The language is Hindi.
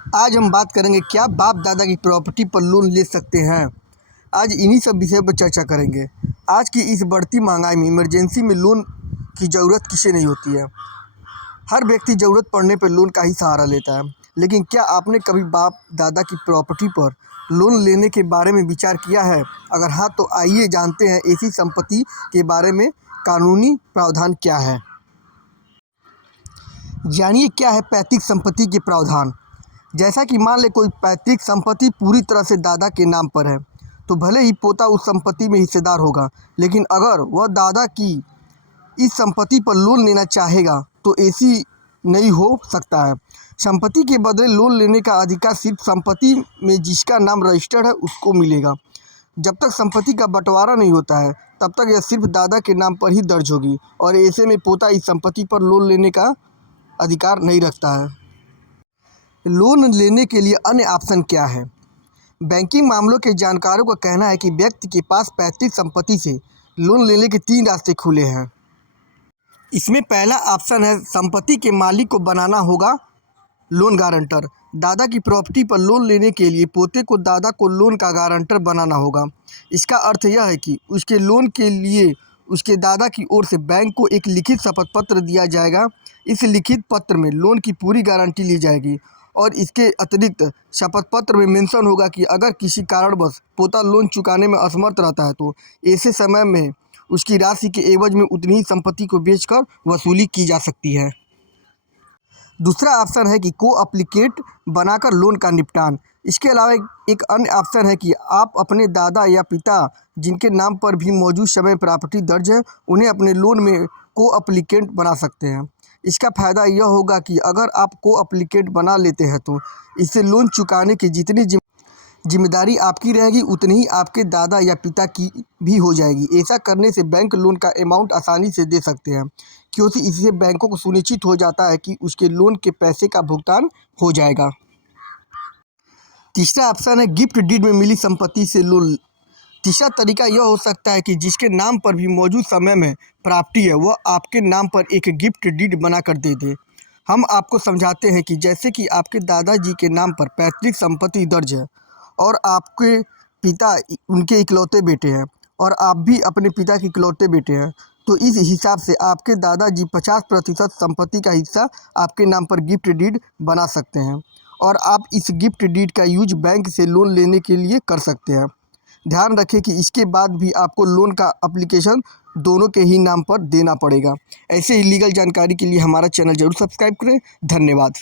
आज हम बात करेंगे क्या बाप दादा की प्रॉपर्टी पर लोन ले सकते हैं। आज इन्हीं सब विषयों पर चर्चा करेंगे। आज की इस बढ़ती महंगाई में इमरजेंसी में लोन की ज़रूरत किसे नहीं होती है। हर व्यक्ति ज़रूरत पड़ने पर लोन का ही सहारा लेता है, लेकिन क्या आपने कभी बाप दादा की प्रॉपर्टी पर लोन लेने के बारे में विचार किया है? अगर हाँ, तो आइए जानते हैं ऐसी संपत्ति के बारे में कानूनी प्रावधान क्या है। जानिए क्या है पैतृक संपत्ति के प्रावधान। जैसा कि मान ले कोई पैतृक संपत्ति पूरी तरह से दादा के नाम पर है, तो भले ही पोता उस संपत्ति में हिस्सेदार होगा, लेकिन अगर वह दादा की इस संपत्ति पर लोन लेना चाहेगा तो ऐसी नहीं हो सकता है। संपत्ति के बदले लोन लेने का अधिकार सिर्फ संपत्ति में जिसका नाम रजिस्टर्ड है उसको मिलेगा। जब तक संपत्ति का बंटवारा नहीं होता है तब तक यह सिर्फ दादा के नाम पर ही दर्ज होगी, और ऐसे में पोता इस संपत्ति पर लोन लेने का अधिकार नहीं रखता है। लोन लेने के लिए अन्य ऑप्शन क्या है? बैंकिंग मामलों के जानकारों का कहना है कि व्यक्ति के पास पैतृक संपत्ति से लोन लेने के 3 रास्ते खुले हैं। इसमें पहला ऑप्शन है संपत्ति के मालिक को बनाना होगा लोन गारंटर। दादा की प्रॉपर्टी पर लोन लेने के लिए पोते को दादा को लोन का गारंटर बनाना होगा। इसका अर्थ यह है कि उसके लोन के लिए उसके दादा की ओर से बैंक को एक लिखित शपथ पत्र दिया जाएगा। इस लिखित पत्र में लोन की पूरी गारंटी ली जाएगी, और इसके अतिरिक्त शपथ पत्र में मेंशन होगा कि अगर किसी कारणवश पोता लोन चुकाने में असमर्थ रहता है तो ऐसे समय में उसकी राशि के एवज में उतनी ही संपत्ति को बेचकर वसूली की जा सकती है। दूसरा ऑप्शन है कि को एप्लीकेट बनाकर लोन का निपटान। इसके अलावा एक अन्य ऑप्शन है कि आप अपने दादा या पिता जिनके नाम पर भी मौजूद समय प्रॉपर्टी दर्ज है उन्हें अपने लोन में को एप्लीकेंट बना सकते हैं। इसका फ़ायदा यह होगा कि अगर आप को एप्लीकेंट बना लेते हैं तो इससे लोन चुकाने की जितनी जिम्मेदारी आपकी रहेगी उतनी ही आपके दादा या पिता की भी हो जाएगी। ऐसा करने से बैंक लोन का अमाउंट आसानी से दे सकते हैं, क्योंकि इससे बैंकों को सुनिश्चित हो जाता है कि उसके लोन के पैसे का भुगतान हो जाएगा। तीसरा ऑप्शन है गिफ्ट डीड में मिली संपत्ति से लोन। तीसरा तरीका यह हो सकता है कि जिसके नाम पर भी मौजूद समय में प्रॉपर्टी है वह आपके नाम पर एक गिफ्ट डीड बना कर दे दे। हम आपको समझाते हैं कि जैसे कि आपके दादाजी के नाम पर पैतृक संपत्ति दर्ज है और आपके पिता उनके इकलौते बेटे हैं और आप भी अपने पिता के इकलौते बेटे हैं, तो इस हिसाब से आपके दादाजी 50% संपत्ति का हिस्सा आपके नाम पर गिफ्ट डीड बना सकते हैं, और आप इस गिफ्ट डीड का यूज बैंक से लोन लेने के लिए कर सकते हैं। ध्यान रखें कि इसके बाद भी आपको लोन का एप्लीकेशन दोनों के ही नाम पर देना पड़ेगा। ऐसे ही लीगल जानकारी के लिए हमारा चैनल जरूर सब्सक्राइब करें। धन्यवाद।